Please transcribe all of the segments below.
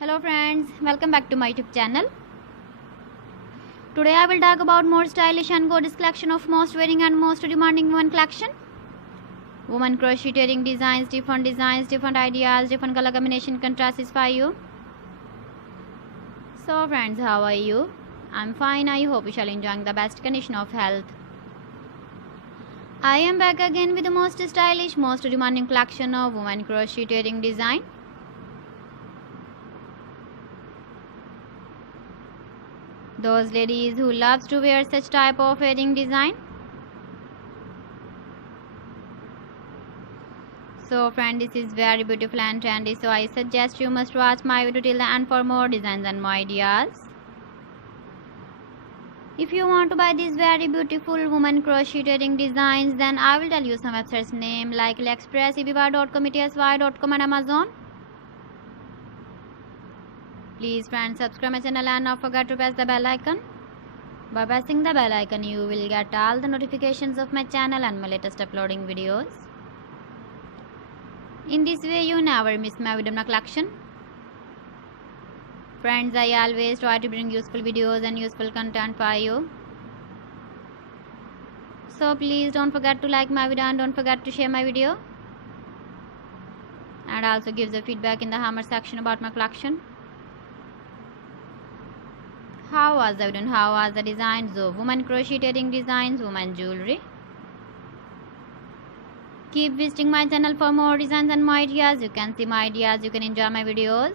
Hello friends, welcome back to my YouTube channel. Today I will talk about more stylish and gorgeous collection of most wearing and most demanding women collection. Women crocheting designs, different ideas, different color combination contrasts for you. So friends, how are you? I'm fine. I hope you shall enjoying the best condition of health. I am back again with the most stylish, most demanding collection of women crocheting design. Those ladies who loves to wear such type of wedding design. So friend, this is very beautiful and trendy, so I suggest you must watch my video till the end for more designs and more ideas. If you want to buy these very beautiful woman crocheting designs, then I will tell you some websites name like AliExpress, eBay.com, ETSY.com and Amazon. Please friends, subscribe my channel and not forget to press the bell icon. By pressing the bell icon, you will get all the notifications of my channel and my latest uploading videos. In this way, you never miss my video collection. Friends, I always try to bring useful videos and useful content for you. So please don't forget to like my video and don't forget to share my video. And also give the feedback in the comment section about my collection. How was the video? How was the designs of women crocheting designs, women jewelry? Keep visiting my channel for more designs and more ideas. You can see my ideas, you can enjoy my videos.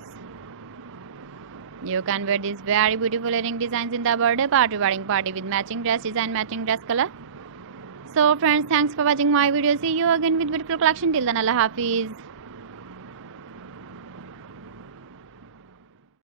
You can wear these very beautiful earring designs in the birthday party, wedding party with matching dress design, matching dress color. So friends, thanks for watching my video. See you again with beautiful collection. Till then, Allah Hafiz.